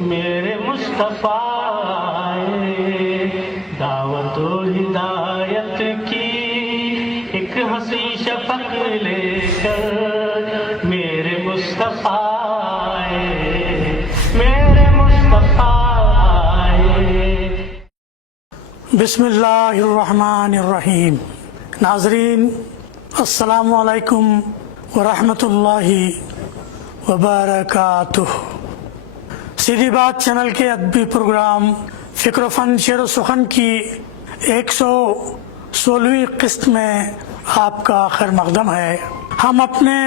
میرے مصطفیٰ آئے، دعوت و ہدایت کی ایک ہنسی شفق لے کر، میرے مصطفیٰ آئے، میرے مصطفیٰ آئے۔ بسم اللہ الرحمن الرحیم۔ ناظرین السلام علیکم ورحمۃ اللہ وبرکاتہ۔ سیدھی بات چینل کے ادبی پروگرام فکر و فن شعر و سخن کی 116ویں قسط میں آپ کا خیر مقدم ہے۔ ہم اپنے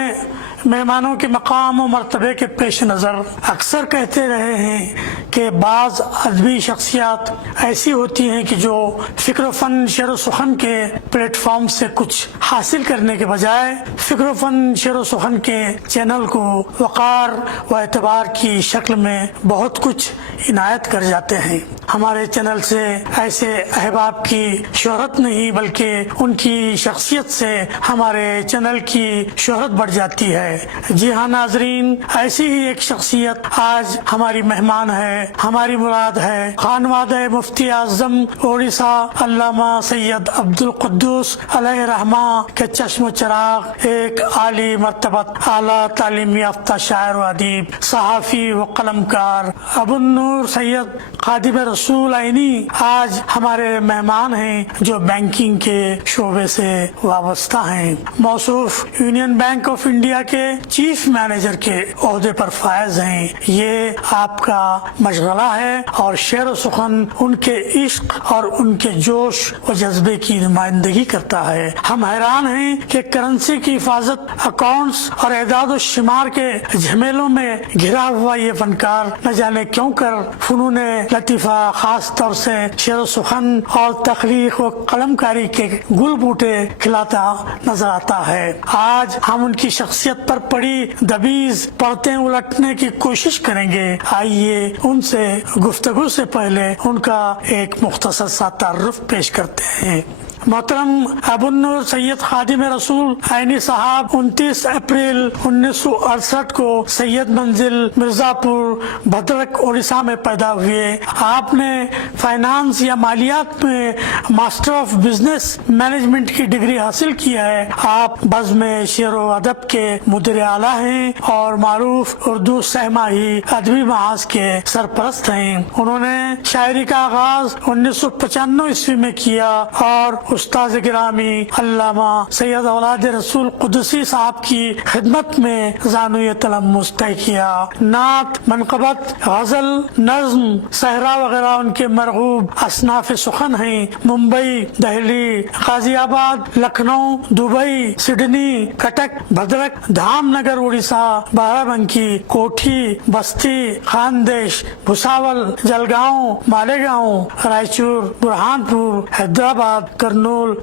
مہمانوں کے مقام و مرتبے کے پیش نظر اکثر کہتے رہے ہیں کہ بعض ادبی شخصیات ایسی ہوتی ہیں کہ جو فکر و فن شعر و سخن کے پلیٹ فارم سے کچھ حاصل کرنے کے بجائے فکر و فن شعر و سخن کے چینل کو وقار و اعتبار کی شکل میں بہت کچھ عنایت کر جاتے ہیں۔ ہمارے چینل سے ایسے احباب کی شہرت نہیں بلکہ ان کی شخصیت سے ہمارے چینل کی شہرت بڑھ جاتی ہے۔ جی ہاں ناظرین، ایسی ہی ایک شخصیت آج ہماری مہمان ہے۔ ہماری مراد ہے خانوادہ مفتی اعظم اڑیسہ علامہ سید عبد القدوس علیہ رحمہ کے چشم و چراغ، ایک عالی مرتبت اعلیٰ تعلیم یافتہ شاعر و ادیب، صحافی و قلمکار ابو النور سید خادم رسول عینی آج ہمارے مہمان ہیں، جو بینکنگ کے شعبے سے وابستہ ہیں۔ موصوف یونین بینک آف انڈیا کے چیف مینیجر کے عہدے پر فائز ہیں۔ یہ آپ کا مشغلہ ہے اور شعر و سخن ان کے عشق اور ان کے جوش و جذبے کی نمائندگی کرتا ہے۔ ہم حیران ہیں کہ کرنسی کی حفاظت، اکاؤنٹس اور اعداد و شمار کے جھمیلوں میں گھرا ہوا یہ فنکار نہ جانے کیوں کر فنون لطیفہ، خاص طور سے شعر و سخن اور تخلیق و قلم کاری کے گل بوٹے کھلاتا نظر آتا ہے۔ آج ہم ان کی شخصیت پر پڑی دبیز پرتیں الٹنے کی کوشش کریں گے۔ آئیے ان سے گفتگو سے پہلے ان کا ایک مختصر سا تعارف پیش کرتے ہیں۔ محترم ابو النور سید خادم رسول عینی صاحب 29 اپریل 1968 کو سید منزل مرزا پور بھدرک اڑیسہ میں پیدا ہوئے۔ آپ نے فائنانس یا مالیات میں ماسٹر آف بزنس مینجمنٹ کی ڈگری حاصل کیا ہے۔ آپ بزم شعر و ادب کے مدیر اعلیٰ ہیں اور معروف اردو سہ ماہی ادبی محاذ کے سرپرست ہیں۔ انہوں نے شاعری کا آغاز 1995 عیسوی میں کیا اور استاد گرامی علامہ سید اولاد رسول قدسی صاحب کی خدمت میں زانوی تلمس طے کیا۔ نعت، منقبت، غزل، نظم، صحرا وغیرہ ان کے مرغوب اصناف سخن ہیں۔ ممبئی، دہلی، غازی آباد، لکھنؤ، دبئی، سڈنی، کٹک، بھدرک، دھام نگر اڑیسہ، بارہ بنکی، کوٹھی، بستی، خاندیش، بھساول، جلگاؤں، مالیگاؤں، رائچور، برہان پور، حیدرآباد، کرنول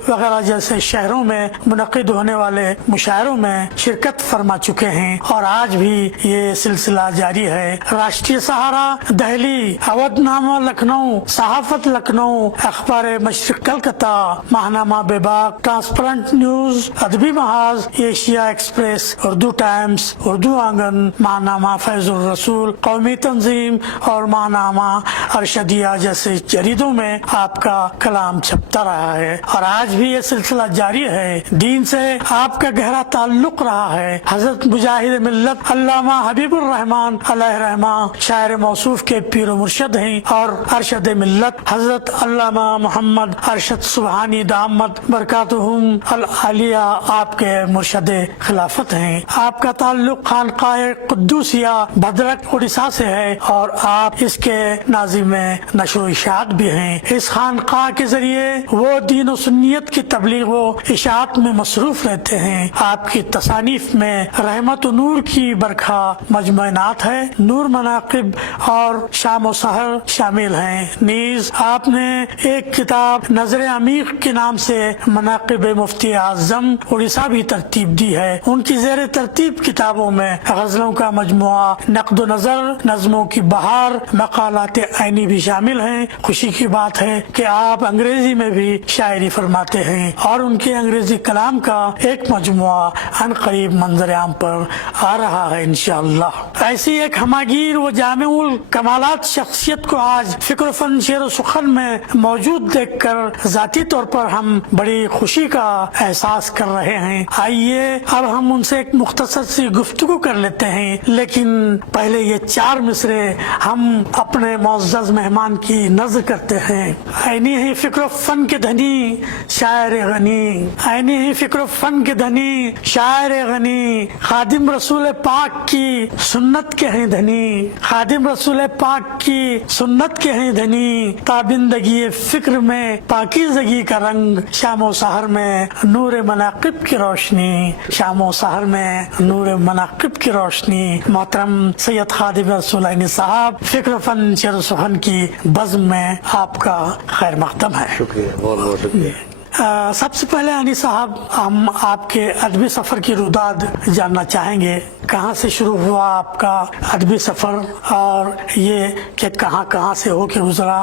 وغیرہ جیسے شہروں میں منعقد ہونے والے مشاعروں میں شرکت فرما چکے ہیں اور آج بھی یہ سلسلہ جاری ہے۔ راشٹریہ سہارا دہلی، اودھ نامہ لکھنؤ، صحافت لکھنؤ، اخبار مشرق کلکتہ، ماہنامہ بے باک، ٹرانسپرنٹ نیوز، ادبی محاذ، Asia express, Urdu Times, Urdu آنگن، ماہنامہ فیض الرسول، قومی تنظیم اور ماہنامہ ارشدیہ جیسے جریدوں میں آپ کا کلام چھپتا رہا ہے اور آج بھی یہ سلسلہ جاری ہے۔ دین سے آپ کا گہرا تعلق رہا ہے۔ حضرت مجاہد ملت علامہ حبیب الرحمان علیہ رحمہ شاعر موصوف کے پیر و مرشد ہیں اور ارشد ملت حضرت علامہ محمد ارشد سبحانی دامت برکاتہم العالیہ آپ کے مرشد خلافت ہیں۔ آپ کا تعلق خانقاہ قدوسیہ بھدرک اڑیسہ سے ہے اور آپ اس کے ناظم نشر و اشاعت بھی ہیں۔ اس خانقاہ کے ذریعے وہ دین و سنیت کی تبلیغ و اشاعت میں مصروف رہتے ہیں۔ آپ کی تصانیف میں رحمت و نور کی برکھا مجموعہ نعت ہے، نور مناقب اور شام و سحر شامل ہیں۔ نیز آپ نے ایک کتاب نظر عمیق کے نام سے مناقب مفتی اعظم اڑیسہ بھی ترتیب دی ہے۔ ان کی زیر ترتیب کتابوں میں غزلوں کا مجموعہ نقد و نظر، نظموں کی بہار، مقالات عینی بھی شامل ہیں۔ خوشی کی بات ہے کہ آپ انگریزی میں بھی شاعری शायरी फरमाते हैं और उनके अंग्रेजी कलाम का एक मजमुआ अनकरीब मंजर आम पर आ रहा है इंशाअल्लाह। ऐसी एक हमागीर व जामिउल कमालात शख्सियत को आज फिक्र फन शेर सुखन में मौजूद देखकर जाती तौर पर हम बड़ी खुशी का एहसास कर रहे हैं। आइए अब हम उनसे एक मुख्तसर सी गुफ्तगू कर लेते हैं, लेकिन पहले ये 4 मिसरे हम अपने मुअज़्ज़ज़ मेहमान की नज़र करते हैं। ऐनी ही फिक्र फन के धनी शायर गनी, ऐनी ही फिक्र फन के धनी शायर गनी, खादिम रसूल पाक की सुन्नत के हैं धनी, खादिम रसूल पाक की सुन्नत के हैं धनी, ताबिंदगी फिक्र में पाकीज़गी का रंग, शामो सहर में नूर मनाक़िब की रोशनी, शामो सहर में नूर मनाक़िब की रोशनी। मोहतरम सैयद खादिम रसूल साहब, फिक्र फन शेर सुखन की बज़्म में आपका खैर मक़दम है। शुक्रिया, बहुत बहुत शुक्रिया। सबसे पहले अली साहब, हम आपके अदबी सफ़र की रुदाद जानना चाहेंगे। कहाँ से शुरू हुआ आपका अदबी सफ़र और ये कि कहाँ कहाँ से होके गुजरा,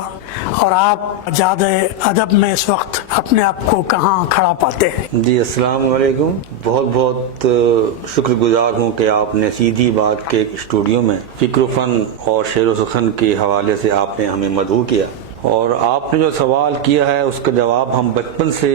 और आप ज़्यादा अदब में इस वक्त अपने आप को कहाँ खड़ा पाते हैं? जी अस्सलाम वालेकुम। बहुत बहुत शुक्रगुजार हूँ कि आपने सीधी बात के स्टूडियो में फ़िक्र फ़न और शेर सुखन के हवाले से आपने हमें मदऊ किया, और आपने जो सवाल किया है उसका जवाब हम बचपन से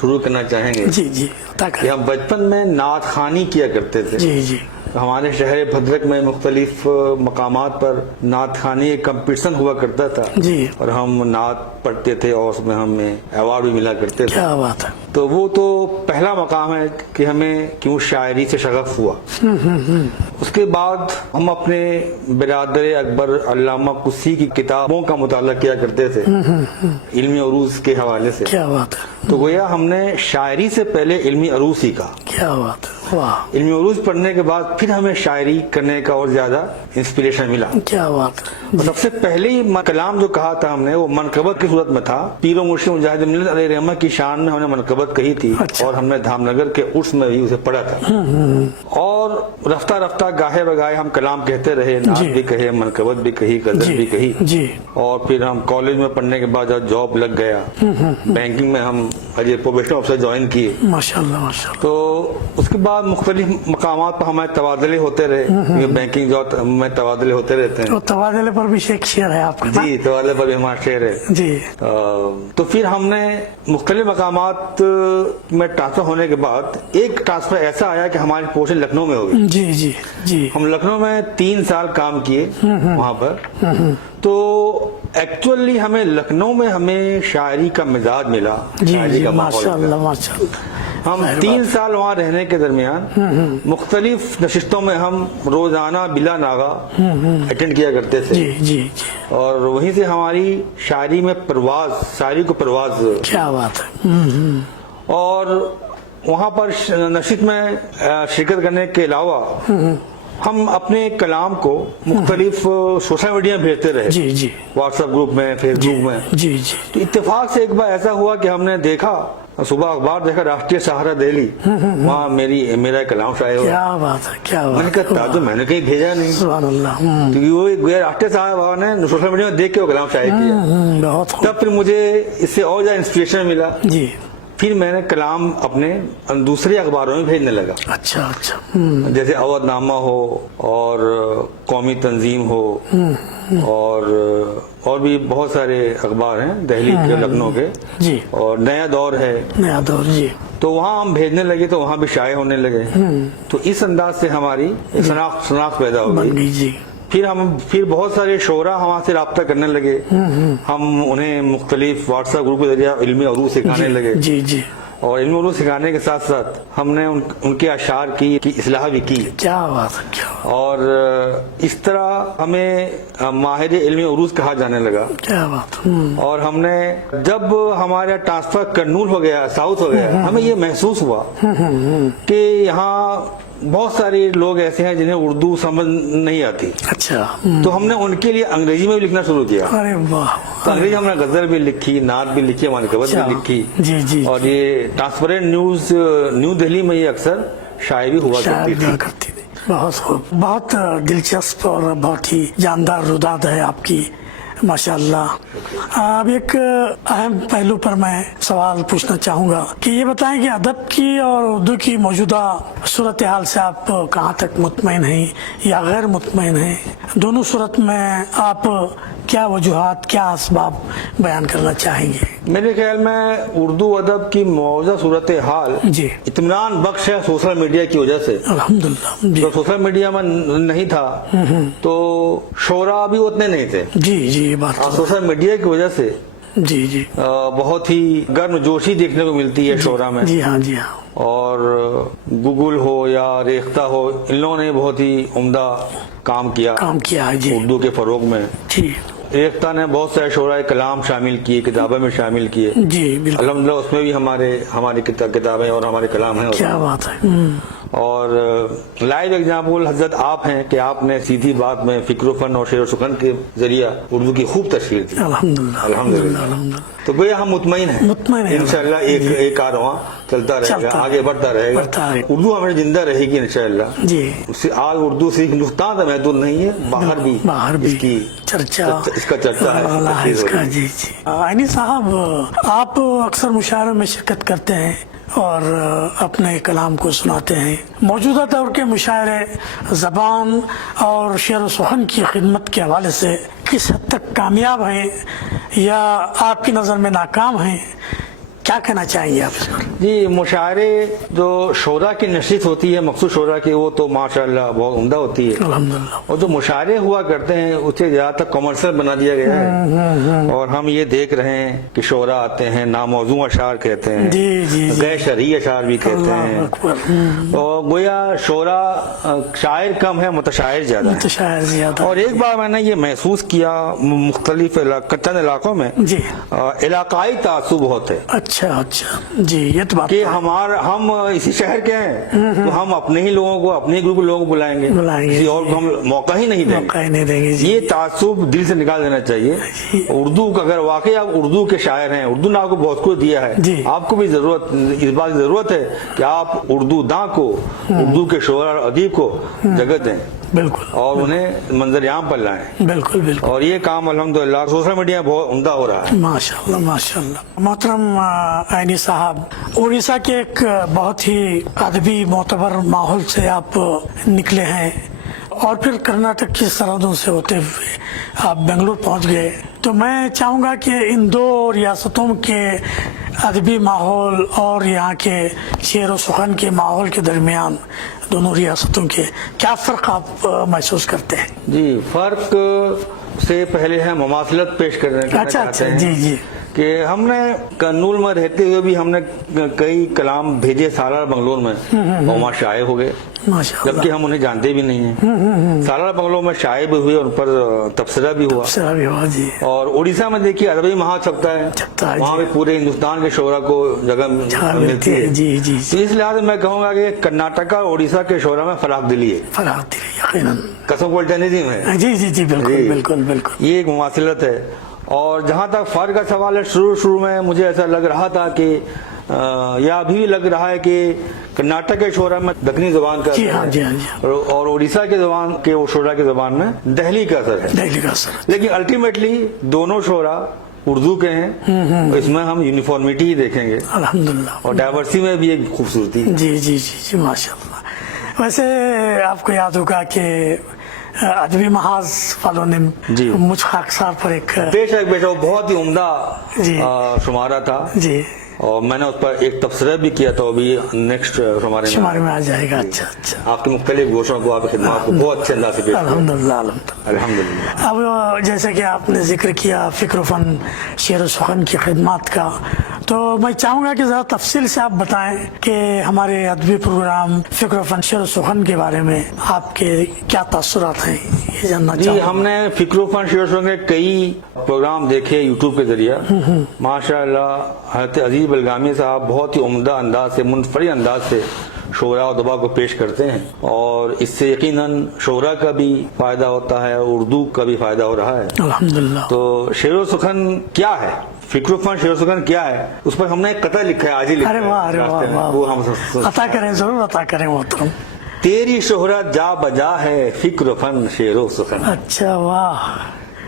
शुरू करना चाहेंगे। जी जी, कि हम बचपन में नात खानी किया करते थे। जी जी। हमारे शहर भद्रक में मुख्तलिफ मकामात पर नात खानी कंपटीशन हुआ करता था जी, और हम नात पढ़ते थे और उसमें हमें अवार्ड भी मिला करते थे। क्या बात है। तो वो तो पहला मकाम है कि हमें क्यों शायरी से शगफ हुआ। उसके बाद हम अपने बिरादर अकबर अल्लामा कुसी की किताबों का मुताला किया करते थे इल्मी अरूज के हवाले से। क्या बात है। तो गोया हमने शायरी से पहले इल्मी अरूज सीखा। क्या बात है, वाह। इल्मी अरूज पढ़ने के बाद फिर हमें शायरी करने का और ज्यादा इंस्पिरेशन मिला। क्या बात है। और सबसे पहले ही कलाम जो कहा था हमने वो मनकबत की सूरत में था। पीरो मुर्शिद मुजाहिद मिल्लत अलैहि रहमत की शान में हमने मनकबत कही थी। अच्छा। और हमने धामनगर के उर्स में भी उसे पढ़ा था। और रफ्ता रफ्ता गाहे बगाहे हम कलाम कहते रहे, नात भी कहे, मनकबत भी कही, गजल भी कही जी। और फिर हम कॉलेज में पढ़ने के बाद जब जॉब लग गया, बैंकिंग में हम एज प्रोबेशनर ऑफिसर ज्वाइन किए। माशाल्लाह माशाल्लाह। तो उसके बाद मुख्तलिफ मकामात पर हमारे तबादले होते रहे। बैंकिंग जॉब में तबादले होते रहते हैं। तो तबादले पर भी एक शेर है आपका? जी, तबादले पर भी हमारा शेर है जी। तो फिर हमने मुख्तलिफ मकामात में ट्रांसफर होने के बाद एक ट्रांसफर ऐसा आया कि हमारी पोस्टिंग लखनऊ में हो गई। जी जी जी। हम लखनऊ में 3 साल काम किए वहाँ पर। तो एक्चुअली हमें लखनऊ में हमें शायरी का मिजाज मिला। जी शायरी जी, का माहौल मिला। माशाल्लाह माशाल्लाह। हम 3 साल वहाँ रहने के दरमियान मुख्तलिफ नशिस्तों में हम रोजाना बिला नागा अटेंड किया करते थे। जी जी जी। और वहीं से हमारी शायरी में परवाज, शायरी को परवाज। क्या बात है। और वहाँ पर नशिस्त में शिरकत करने के अलावा हम अपने कलाम को मुख्तलिफ सोशल मीडिया में भेजते रहे। जी जी। व्हाट्सएप ग्रुप में, फेसबुक में। जी जी। तो इत्तेफाक से एक बार ऐसा हुआ कि हमने देखा, सुबह अखबार देखा, राष्ट्रीय सहारा दिल्ली, वहाँ मेरा कलाम शाये हुआ। क्या बात है, क्या बात। मैंने कहा तो मैंने कहीं भेजा नहीं, सुभान अल्लाह। क्योंकि वो राष्ट्रीय सहारा ने सोशल मीडिया में देख के वो कलाम शाये किया। बहुत खूब। तब फिर मुझे इससे और ज्यादा इंस्पिरेशन मिला। जी। फिर मैंने कलाम अपने दूसरे अखबारों में भेजने लगा। अच्छा अच्छा। जैसे अवधनामा हो और कौमी तंजीम हो और भी बहुत सारे अखबार हैं दिल्ली के, लखनऊ के। जी। और नया दौर है, नया दौर। जी। तो वहाँ हम भेजने लगे तो वहाँ भी शाये होने लगे। तो इस अंदाज से हमारी शनाख्त पैदा हो गई। जी। फिर बहुत सारे शोरा हमारे से राब्ता करने लगे। हम उन्हें मुख्तलिफ व्हाट्सएप ग्रुप के जरिए इल्मी अरूज सिखाने लगे। जी जी। और इल्मी अरूज सिखाने के साथ साथ हमने उनके अशार की इस्लाह भी की। क्या बात है, क्या। और इस तरह हमें माहिर इल्मी अरूज कहा जाने लगा। क्या बात। और हमने जब हमारा ट्रांसफर कर्नूल हो गया, साउथ हो गया, हमें ये महसूस हुआ कि यहाँ बहुत सारे लोग ऐसे हैं जिन्हें उर्दू समझ नहीं आती। अच्छा। तो हमने उनके लिए अंग्रेजी में भी लिखना शुरू किया। अरे वाह। तो अंग्रेजी हमने गजल भी लिखी, नात भी लिखी, मनकबत भी लिखी। जी जी। और ये ट्रांसपेरेंट न्यूज न्यू दिल्ली में ये अक्सर शायरी हुआ करती थी। बहुत खूब, बहुत दिलचस्प और बहुत ही जानदार रुदाद है आपकी। माशाअल्लाह। अब एक अहम पहलू पर मैं सवाल पूछना चाहूँगा कि ये बताएं कि अदब की और उर्दू की मौजूदा सूरत हाल से आप कहाँ तक मुतमईन हैं या गैर मुतमईन हैं? दोनों सूरत में आप क्या वजूहात, क्या असबाब बयान करना चाहेंगे? मेरे ख्याल में उर्दू अदब की मौजूदा सूरत हाल जी। इत्मीनान बख्श है सोशल मीडिया की वजह से। अल्हम्दुलिल्लाह जी। तो सोशल मीडिया में नहीं था तो शोरा भी उतने नहीं थे। जी जी, ये बात और तो- सोशल मीडिया की वजह से जी जी बहुत ही गर्मजोशी देखने को मिलती है शोरा में। जी हाँ, जी हाँ। और गूगल हो या रेख्ता हो, इन लोगों ने बहुत ही उम्दा काम किया है जी। उर्दू के फरोग में। जी रेख्ता ने बहुत सारे शोरा कलाम शामिल किए, किताबें में शामिल किए। जी बिल्कुल, अल्हम्दुलिल्लाह उसमें भी हमारी किताबें और हमारे कलाम हैं। क्या बात है। और लाइव एग्जाम्पल हजरत आप हैं कि आपने सीधी बात में फिक्र फन और शेर सुखन के जरिए उर्दू की खूब तशकील की। अल्हम्दुलिल्लाह अल्हम्दुलिल्लाह। तो भैया हम मुतमईन हैं, मुतमईन हैं। इंशाअल्लाह एक कारवां चलता रहेगा, आगे बढ़ता रहेगा। उर्दू हमें जिंदा रहेगी इंशाअल्लाह जी। आज उर्दू सिर्फ हिंदुस्तान में महदूद नहीं है, बाहर भी इसकी चर्चा, इसका चर्चा है इसका। जी जी। आइनी साहब, आप अक्सर मुशायरों में शिरकत करते हैं और अपने कलाम को सुनाते हैं। मौजूदा दौर के मुशायरे ज़बान और शेर व सुखन की खिदमत के हवाले से किस हद तक कामयाब हैं या आपकी नज़र में नाकाम हैं? क्या कहना चाहेंगे आप इस पर? जी, मुशायरे जो शोरा की नशित होती है, मखसूस शोरा की, वो तो माशाअल्लाह बहुत उम्दा होती है। अल्हम्दुलिल्लाह। और जो मुशायरे हुआ करते हैं उसे ज्यादातर कमर्शियल बना दिया गया है। और हम ये देख रहे हैं कि शोरा आते हैं, नामौजू अशार कहते हैं, जी जी, गैर शरई अशार भी कहते हैं। और गोया शोरा शायर कम है, मुतशायर ज्यादा है। शायर ज्यादा। और एक बार मैंने ये महसूस किया मुख्तलिफ चंद इलाकों में जी, इलाकाई तासुब बहुत है। अच्छा अच्छा जी, ये तो बात कि हम इसी शहर के हैं तो हम अपने ही लोगों को, अपने ग्रुप के लोगों को बुलाएंगे, किसी और को हम मौका ही नहीं देंगे। जी। ये तासुब दिल से निकाल देना चाहिए। उर्दू का अगर वाकई आप उर्दू के शायर हैं, उर्दू ने आपको बहुत कुछ दिया है, आपको भी इस बात की जरूरत है कि आप उर्दू दां को, उर्दू के शोरा और अदीब को जगह दें, बिल्कुल, और उन्हें मंजर-ए-आम पर लाएं। बिल्कुल बिल्कुल। और ये काम अल्हम्दुलिल्लाह सोशल मीडिया में बहुत उम्दा हो रहा है। माशाल्लाह माशाल्लाह। मोहतरम आइनी साहब, उड़ीसा के एक बहुत ही अदबी मोतबर माहौल से आप निकले हैं और फिर कर्नाटक की सरहदों से होते हुए आप बेंगलुरु पहुंच गए। तो मैं चाहूँगा कि इन दो रियासतों के अदबी माहौल और यहाँ के शेर व सुखन के माहौल के दरमियान, दोनों रियासतों के क्या फ़र्क आप महसूस करते हैं? जी, फ़र्क से पहले हम ममासलत पेश करना चाहते हैं। जी जी। कि हमने कन्नूल में रहते हुए भी हमने कई कलाम भेजे सालार बंगलोर में, और वहाँ शाये हो गए, जबकि हम उन्हें जानते भी नहीं हैं। सालार बंगलोर में शाये भी हुए, उन पर तबसरा भी हुआ जी। और उड़ीसा में देखिए अरबी महा छपता है, वहाँ भी पूरे हिंदुस्तान के शोरा को जगह मिलती है। जी जी। तो इस लिहाज से मैं कहूँगा कि कर्नाटक और उड़ीसा के शोरा में फराक दिली है, कसमोपोलिटनिज्म है। जी जी जी, बिल्कुल बिल्कुल बिल्कुल। ये एक मुमासिलत है। और जहाँ तक फर्क का सवाल है, शुरू में मुझे ऐसा लग रहा था कि या अभी भी लग रहा है कि कर्नाटक के शोरा में दक्षिणी जुबान का और उड़ीसा के जुबान के वो शोरा की जुबान में दहली का असर है। लेकिन अल्टीमेटली दोनों शोरा उर्दू के हैं, इसमें हम यूनिफॉर्मिटी ही देखेंगे अल्हम्दुलिल्लाह, और डाइवर्सिटी में भी एक खूबसूरती। जी जी जी माशाल्लाह। वैसे आपको याद होगा कि अदबी महाज वालों ने मुझ खाकसार पर एक बेशक बहुत ही उम्दा शुमारा था जी, और मैंने उस पर एक तबसरा भी किया था, अभी नेक्स्ट शुमारे में आ जाएगा। अच्छा अच्छा। आपके मुख्तलिफ घोषणाओं को, आपकी खिदमत को बहुत अच्छे अंदाज से पेश किया। अल्हम्दुलिल्लाह। अब जैसे कि आपने जिक्र किया फिक्र फन शेर सुखन की खिदमत का, तो मैं चाहूँगा कि ज़रा तफसील से आप बताएं कि हमारे अदबी प्रोग्राम फिक्र फन शेर सुखन के बारे में आपके क्या तासुरात हैं, ये जानना जी। हमने फिक्र फन शेर सुखन के कई प्रोग्राम देखे यूट्यूब के जरिए। माशाअल्लाह हज़रत अजीज बलगामी साहब बहुत ही उम्दा अंदाज से, मुनफरिद अंदाज से शोरा और दबा को पेश करते हैं, और इससे यकीनन शोरा का भी फायदा होता है, उर्दू का भी फायदा हो रहा है अल्हम्दुलिल्लाह। तो शेर सुखन क्या है, फिक्र फन शेर सुखन क्या है, उस पर हमने एक कथा लिखा है, आज ही लिखा है। अरे वाह, वो हम अता करें, जरूर अता करें मोहतरम। तेरी शोहरत जा बजा है फिक्र फन शेर सुखन। अच्छा वाह।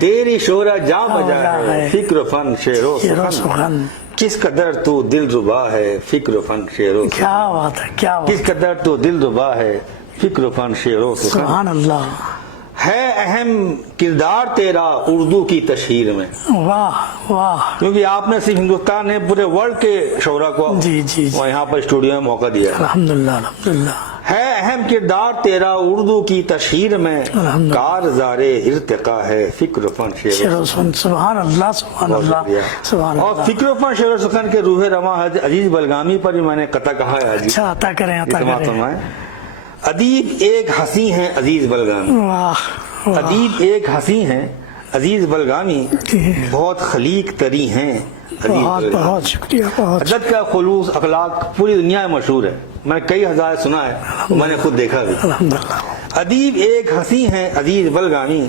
تیری شورا جا بجا ہے فکر و فن شعر و شعر و سخن، سخن. کس قدر تو دل ربا ہے فکر و فن شعر و سخن، کیا بات ہے، کیا بات کس قدر تو دل ربا ہے فکر و فن شعر و سخن. سبحان اللہ. ہے اہم کردار تیرا اردو کی تشہیر میں، واہ واہ. کیونکہ آپ نے صرف ہندوستان نے پورے ورلڈ کے شعراء کو جی جی جی. وہ یہاں پر اسٹوڈیو میں موقع دیا ہے. الحمدللہ الحمدللہ. ہے اہم کردار تیرا اردو کی تشہیر میں، الحمدللہ. کارزار ارتقا ہے فکر و فن شعر و شعر و سخن. سبحان اللہ سبحان بہت اللہ شکریہ. سبحان اور اللہ. فکر و فن شعر و سخن کے روح رواں عزیز بلگامی پر بھی میں نے قطع کہا ہے. عزیز اچھا عطا کریں عطا اعتماد کریں. فرمائیں. ادیب ایک ہنسی ہیں عزیز بلگامی، واہ واہ. ادیب ایک ہنسی ہیں عزیز بلگامی، بہت خلیق تری ہیں عزیز بہت بلگامی. بہت شکریہ. بہت ادب کا خلوص اخلاق پوری دنیا میں مشہور ہے، میں نے کئی ہزار سنا ہے، میں نے خود دیکھا بھی. الحمدللہ. ادیب ایک ہنسی ہیں عزیز بلگامی،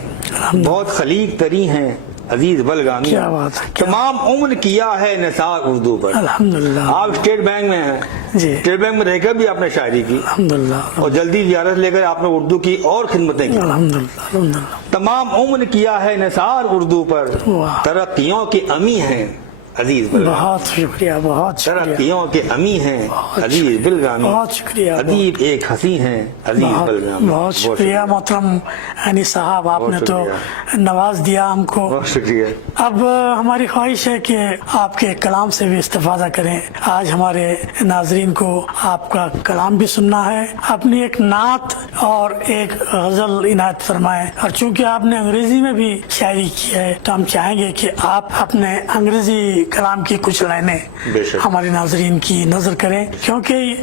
بہت خلیق تری ہیں عزیز بلگامی، کیا بات ہے، کیا تمام عمر کیا ہے نثار اردو پر. الحمدللہ. آپ اسٹیٹ بینک میں ہیں، جی اسٹیٹ بینک میں رہ کر بھی آپ نے شاعری کی، الحمدللہ اور جلدی زیارت لے کر آپ نے اردو کی اور خدمتیں کی. الحمدللہ الحمدللہ. تمام عمر کیا ہے نثار اردو پر، واہ. ترقیوں کی امی ہیں عزیز بلگامی، بہت شکریہ بہت شکریہ. ترقیوں کے امی ہیں عزیز بلگامی، بہت شکریہ. ادیب ایک ہنسی ہیں عزیز بہت بلگامی. بہت شکریہ محترم عنی صاحب، آپ نے تو نواز دیا ہم کو. بہت شکریہ. اب ہماری خواہش ہے کہ آپ کے کلام سے بھی استفادہ کریں. آج ہمارے ناظرین کو آپ کا کلام بھی سننا ہے. اپنی ایک نعت اور ایک غزل عنایت فرمائیں، اور چونکہ آپ نے انگریزی میں بھی شاعری کی ہے تو ہم چاہیں گے کہ آپ اپنے انگریزی کلام کی کچھ لائنیں بے شک. ہمارے ناظرین کی نظر کریں، کیونکہ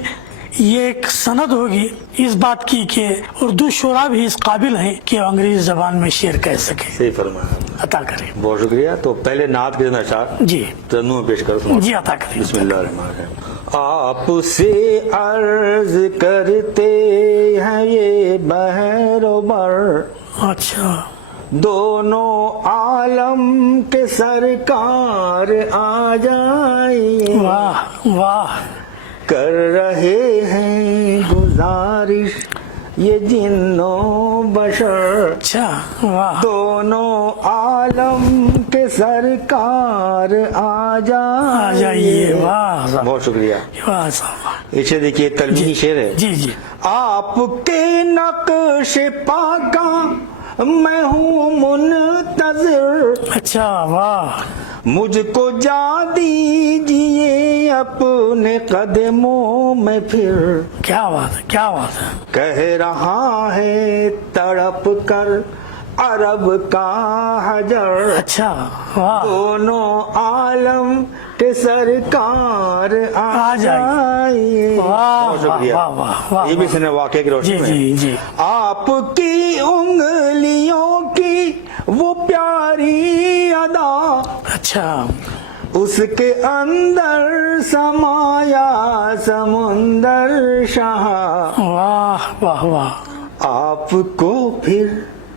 یہ ایک سند ہوگی اس بات کی کہ اردو شعراء بھی اس قابل ہیں کہ وہ انگریزی زبان میں شعر کہہ سکیں. صحیح فرمایا، عطا کریں. بہت شکریہ. تو پہلے نعت کے اشعار جی ترنم میں پیش کرو. جی عطا کریں. بسم اللہ الرحمن الرحیم. آپ سے عرض کرتے ہیں یہ بحر و بر، اچھا دونوں عالم کے سرکار آ جائیے، واہ واہ. کر رہے ہیں گزارش یہ جن و بشر، اچھا واہ. دونوں عالم کے سرکار آ جائیے. واہ بہت شکریہ. واہ صاحب. اسے دیکھیے تلوینی شعر ہے. جی جی. آپ کے نقش پاکاں میں ہوں منتظر، اچھا واہ. مجھ کو جا دیجیے اپنے قدموں میں پھر، کیا بات ہے کیا بات ہے. کہہ رہا ہے تڑپ کر عرب کا حجر، اچھا واہ. دونوں عالم کے سرکار آ جائیے. واہ بہت شکریہ. واہ واہ واہ. یہ بھی سنے واقعے کی روشنی جی میں. جی جی. آپ کی انگلیوں کی وہ پیاری ادا، اچھا اس کے اندر سمایا سمندر شاہ، واہ واہ واہ. آپ کو پھر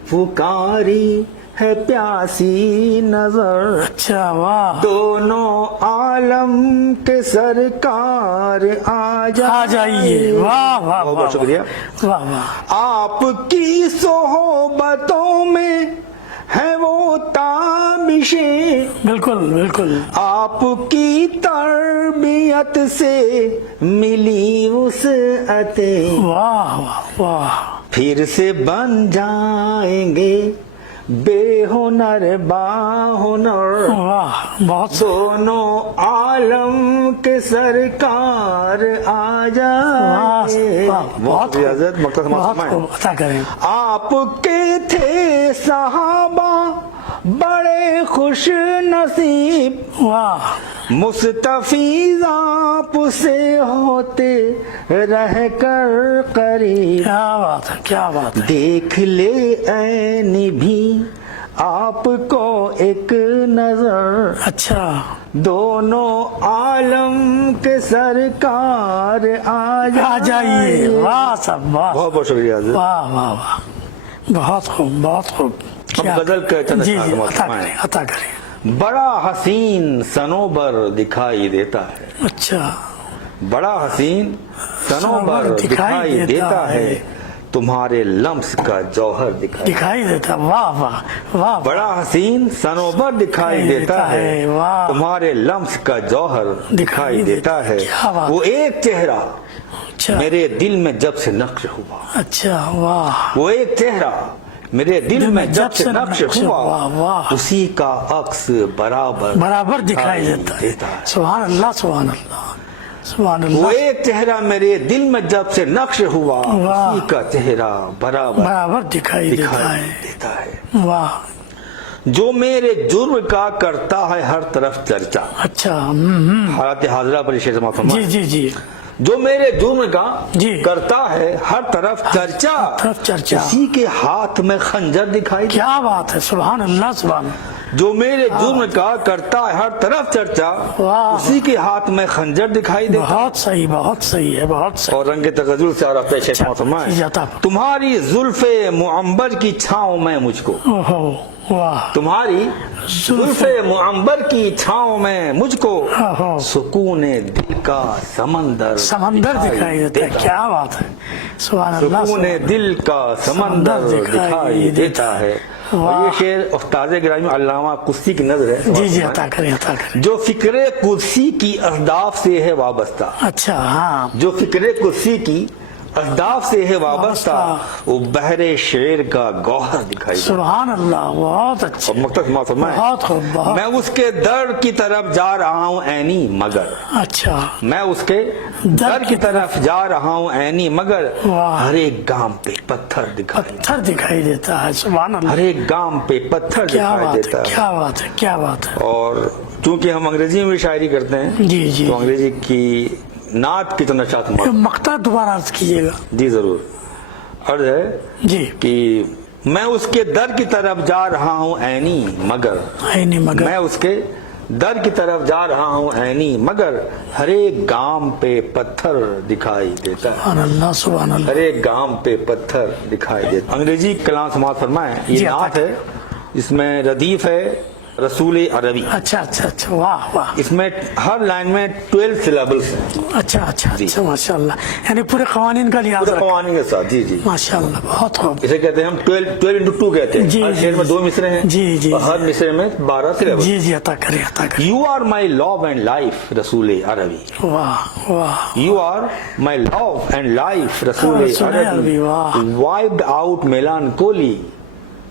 پکاری ہے پیاسی نظر، اچھا واہ. دونوں عالم کے سرکار آ جائیے. واہ واہ بہت واہ. بہت شکریہ. واہ واہ. آپ کی صحبتوں میں ہے وہ تابشیں، بالکل بالکل. آپ کی تربیت سے ملی وسعتیں، واہ واہ واہ. پھر سے بن جائیں گے بے ہنر با ہنر، واہ بہت. دونوں عالم کے سرکار آ جائے. بہت حضرت مقصد بہت خوب. عطا کریں. آپ کے تھے صحابہ بڑے خوش نصیب، واہ. مستفیض آپ سے ہوتے رہ کر قریب، کیا بات ہے کیا بات ہے. دیکھ لے عین بھی آپ کو ایک نظر، اچھا دونوں عالم کے سرکار آ جائیے. واہ صاحب واہ. بہت بہت شکریہ حضرت. واہ واہ واہ. بہت خوب بہت خوب. اب غزل کا چند جی اشعار جی سماعت عطا فرمائیں. کریں عطا کریں. بڑا حسین صنوبر دکھائی دیتا ہے، اچھا بڑا حسین صنوبر دکھائی دیتا ہے، तुम्हारे लम्स का जौहर दिखाई देता, वाह वाह वाह, बड़ा हसीन सनोबर दिखाई देता है, वाह, तुम्हारे लम्स का जौहर दिखाई देता है। क्या बात। वो एक चेहरा अच्छा मेरे दिल में जब से नक्श हुआ, अच्छा वाह, वो एक चेहरा मेरे दिल में जब से नक्श हुआ, वाह वाह, उसी का अक्स बराबर बराबर दिखाई देता है। सुभान अल्लाह सुभान अल्लाह सुभान वो अल्लाह, एक चेहरा मेरे दिल में जब से नक्श हुआ, वाह। उसी का चेहरा बराबर बराबर दिखाई देता है। वाह, जो मेरे जुर्म का करता है हर तरफ चर्चा। अच्छा हालत हाजरा पर शेर समाप्त फरमाएं। जी जी जी, जो मेरे जुर्म का जी। करता है हर तरफ चर्चा, तरफ चर्चा। उसी के हाथ में खंजर दिखाई दे। क्या बात है, सुभान अल्लाह सुभान, जो मेरे जुर्म का करता है हर तरफ चर्चा, वाह। उसी के हाथ में खंजर दिखाई दे। बहुत सही है, बहुत सही। और रंग तगजुल से और अपने शेर समाप्त फरमाएं। जाता, तुम्हारी जुल्फे मुअंबर की छांव में मुझको, ओहो वाह, तुम्हारी जुल्फे मुअंबर की छांव में मुझको ओहो, सुकून दिल का समंदर दिखाई देता है। क्या बात है, सुभान अल्लाह, सुकून दिल का समंदर दिखाई देता है। और ये शेर उस्ताद गिरामी अल्लामा कुर्सी की नजर है। जी जी, अता करें। जो फिक्रे कुर्सी की अहदाफ से है वाबस्ता, अच्छा हाँ, जो फिक्रे कुर्सी की अहदाफ से है वाबस्ता, वो बहरे शेर का गौहर दिखाई देता है। सुभान अल्लाह, बहुत अच्छा, और मकसद फरमाएं, बहुत खूब, बहुत मैं उसके दर की तरफ जा रहा हूँ ऐनी मगर, अच्छा, मैं उसके दर की तरफ जा रहा हूँ ऐनी मगर, वाह। हर एक गांव पे पत्थर दिखाई देता है। सुभान अल्लाह, हर एक गांव पे पत्थर क्या दिखाई बात देता है, है। क्या बात है, क्या बात है। और चूंकि हम अंग्रेजी में भी शायरी करते हैं, जी जी, तो अंग्रेजी की नात की तो नशात मक्ता दोबारा अर्ज कीजिएगा। जी जरूर। अर्ज है जी कि मैं उसके दर की तरफ जा रहा हूँ ऐनी मगर, नहीं मगर, मैं उसके दर की तरफ जा रहा हूँ ऐनी मगर, हर एक गांव पे पत्थर दिखाई देता है। सुभान अल्लाह, सुभान अल्लाह, हर एक गांव पे पत्थर दिखाई देता है। अंग्रेजी कलाम समाज फरमाएं। ये जी, नात है, इसमें रदीफ है रसूल अरबी। अच्छा अच्छा अच्छा, वाह वाह, इसमें हर लाइन में 12 सिलेबल्स हैं। अच्छा अच्छा अच्छा, माशाल्लाह, यानी पूरे कवानीन का लिहाज पूरे रखा, कवानीन के साथ। जी जी, माशाल्लाह, बहुत खूब। इसे कहते हैं हम 12 into 2 कहते हैं। जी, हर जी, शेर में जी। 2 मिसरे हैं। जी, जी, और हर मिसरे में 12 सिलेबस। जी जी, अता करें, अता करें। You are my love and life रसूल अरबी, वाह वाह, you are my love and life रसूल रसूल अरबी, अरबी, वाह। वाइप्ड आउट मेलानकोली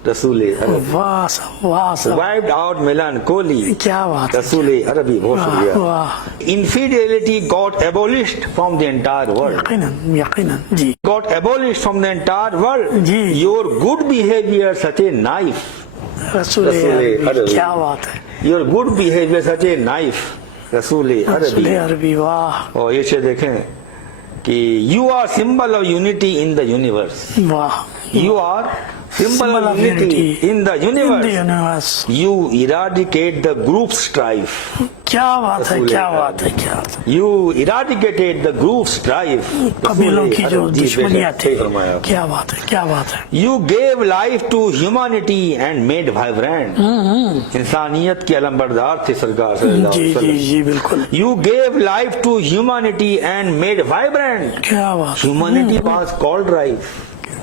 रसूल अरबी, वाह सब, वाह सब, वाइप्ड आउट मेलानकोली क्या बात है, रसूल अरबी। बहुत शुक्रिया। वाह, Infidelity got abolished from the entire world. यकीनन यकीनन, जी Got abolished from the entire world. Ji. Your good behavior such a knife. रसूल रसूल अरबी, अरबी। क्या बात है, Your good behavior such a knife. रसूल रसूल अरबी। अरबी, वाह और ये शेर देखें कि you are symbol of unity in the universe. वाह, You are symbol of unity in the universe. Universe, You eradicate the group strife. क्या बात है, रसूल क्या अरबी। बात है, क्या बात है। You eradicated the group strife. कबीलों की जो जी, दुश्मनियाँ सही थी, फरमाया। क्या बात है, क्या बात है। You gave life to humanity and made vibrant. इंसानियत के अलंबरदार थे सरकार सल्लल्लाहु जी अलैहि जी वसल्लम। जी, बिल्कुल, You gave life to humanity and made vibrant. क्या बात, Humanity was called life.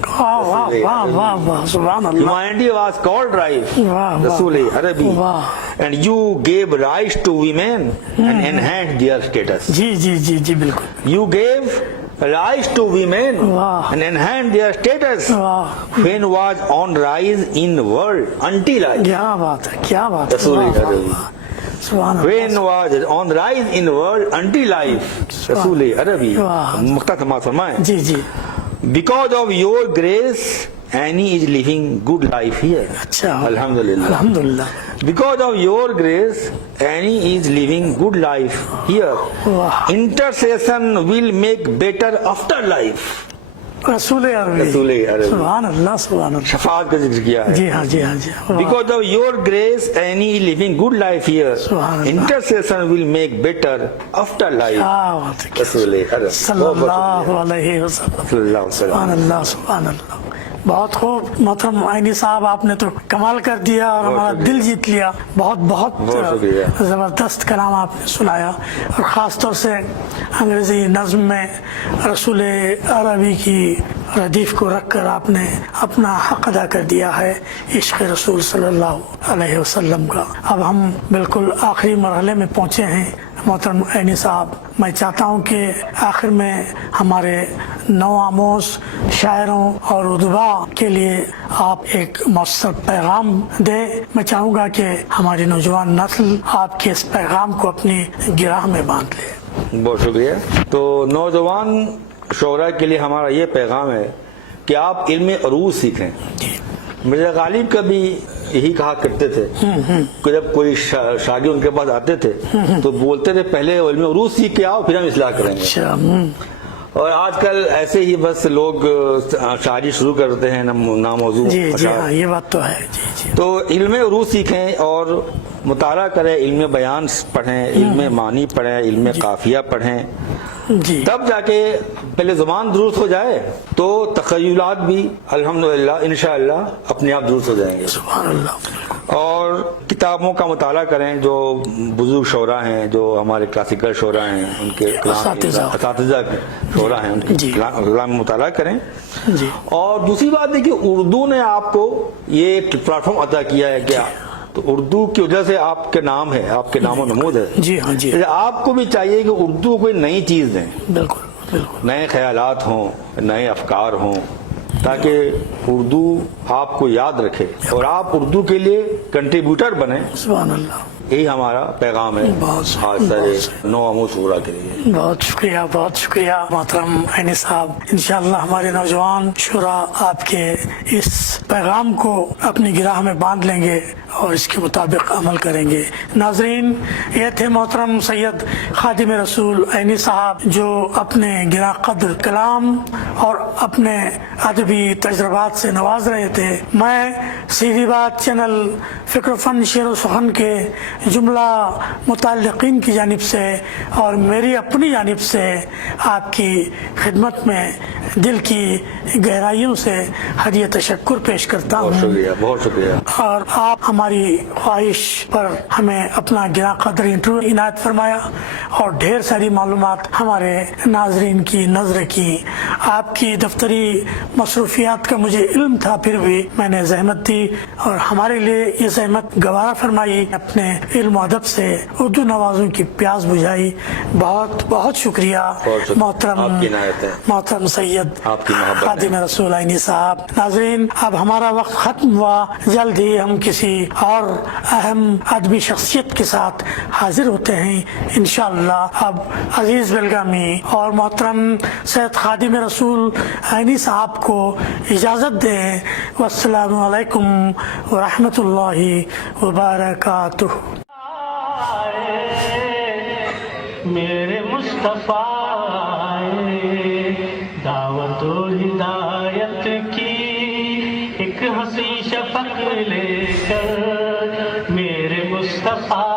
वाह वाह वाह वाह वाह, सुभान अल्लाह, Humanity was called life. वाह, वाह, Rasul Arabi. वाह। And you gave rise to women and enhanced their status. जी जी जी जी, बिल्कुल, You gave rise to women वाह। and enhanced their status. वाह, When was on rise in world until I. क्या बात है, क्या बात है, रसूल वाह, वाह, अरबी। वाह, सुभान अल्लाह, When was on rise in world until life. रसूल अरबी। वाह। मुख्तसर समाअत फरमाएं। जी जी, Because of your grace, Annie is living good life here. अच्छा, Alhamdulillah. अल्हम्दुलिल्लाह, Because of your grace, Annie is living good life here. वाह, Intercession will make better after life. रसूल अरबी, रसूल अरबी। सुभान अल्लाह, सुभान अल्लाह, शफाअत का जिक्र किया है। जी हाँ जी हाँ जी, वाह, Because of your grace, Annie is living good life here. Subhanallah. Intercession will make better after life. क्या बात है, रसूल अरबी। सल्लल्लाहु अलैहि वसल्लम, सल्लल्लाहु अलैहि वसल्लम। सुभान अल्लाह, सुभान अल्लाह, बहुत खूब मोहतरम आइनी साहब, आपने तो कमाल कर दिया और हमारा दिल जीत लिया। बहुत बहुत शुक्रिया। ज़बरदस्त कलाम आपने सुनाया, और ख़ास तौर से अंग्रेज़ी नज़्म में रसूल अरबी की ردیف کو رکھ کر آپ نے اپنا حق ادا کر دیا ہے عشق رسول صلی اللہ علیہ وسلم کا۔ اب ہم بالکل آخری مرحلے میں پہنچے ہیں۔ محترم عینی صاحب، میں چاہتا ہوں کہ آخر میں ہمارے نو آموز شاعروں اور ادبا کے لیے آپ ایک مؤثر پیغام دیں۔ میں چاہوں گا کہ ہماری نوجوان نسل آپ کے اس پیغام کو اپنی گراہ میں باندھ لے۔ بہت شکریہ۔ تو نوجوان شعراء کے لیے ہمارا یہ پیغام ہے کہ آپ علم عروض سیکھیں۔ مرزا غالب کا بھی یہی کہا کرتے تھے کہ جب کوئی شاگرد ان کے پاس آتے تھے تو بولتے تھے پہلے علم عروض سیکھ کے آؤ، پھر ہم اصلاح کریں گے۔ اور آج کل ایسے ہی بس لوگ شاعری شروع کرتے ہیں ناموضوع۔ جی ہاں، یہ بات تو ہے۔ جی تو علم عروض سیکھیں اور مطالعہ کریں، علم بیان پڑھیں، علم معنی پڑھیں، علم قافیہ پڑھیں، جی تب جا کے پہلے زبان درست ہو جائے تو تخیلات بھی الحمدللہ انشاءاللہ اپنے آپ درست ہو جائیں گے۔ سبحان اللہ۔ اور کتابوں کا مطالعہ کریں، جو بزرگ شعراء ہیں، جو ہمارے کلاسیکل شعراء ہیں، ان کے اساتذہ شعراء ہیں، ان کے کلام مطالعہ کریں۔ جی اور دوسری بات ہے کہ اردو نے آپ کو یہ ایک پلیٹ فارم عطا کیا ہے کیا، تو اردو کی وجہ سے آپ کے نام ہے، آپ کے نام و نمود ہے۔ جی ہاں جی، آپ کو بھی چاہیے کہ اردو کوئی نئی چیز دیں، بالکل بالکل، نئے خیالات ہوں، نئے افکار ہوں، تاکہ اردو آپ کو یاد رکھے اور آپ اردو کے لیے کنٹریبیوٹر بنیں۔ سبحان اللہ۔ یہی ہمارا پیغام ہے خاص طرح نو آموز شعراء کے لیے۔ بہت شکریہ، بہت شکریہ محترم عینی صاحب۔ انشاءاللہ ہمارے نوجوان شعراء آپ کے اس پیغام کو اپنی گراہ میں باندھ لیں گے اور اس کے مطابق عمل کریں گے۔ ناظرین، یہ تھے محترم سید خادم رسول عینی صاحب، جو اپنے گراں قدر کلام اور اپنے ادبی تجربات سے نواز رہے تھے۔ میں سیدھی بات چینل فکر و فن شعر و سخن کے جملہ متعلقین کی جانب سے اور میری اپنی جانب سے آپ کی خدمت میں دل کی گہرائیوں سے ہدیہ تشکر پیش کرتا ہوں۔ بہت شکریہ، بہت شکریہ۔ اور آپ ہماری خواہش پر ہمیں اپنا گراں قدر انٹرویو عنایت فرمایا اور ڈھیر ساری معلومات ہمارے ناظرین کی نظر کی۔ آپ کی دفتری مصروفیات کا مجھے علم تھا، پھر بھی میں نے زحمت دی اور ہمارے لیے یہ زحمت گوارا فرمائی، اپنے علم و ادب سے اردو نوازوں کی پیاس بجھائی۔ بہت بہت شکریہ محترم سید خادم رسول عینی صاحب۔ ناظرین، اب ہمارا وقت ختم ہوا، جلد ہی ہم کسی اور اہم ادبی شخصیت کے ساتھ حاضر ہوتے ہیں انشاءاللہ۔ اب عزیز بلگامی اور محترم سید خادم رسول عینی صاحب کو اجازت دیں۔ والسلام علیکم ورحمۃ اللہ وبرکاتہ۔ میرے مصطفیٰ آئے، دعوت و ہدایت کی ایک حسین شفق لے کر، میرے مصطفیٰ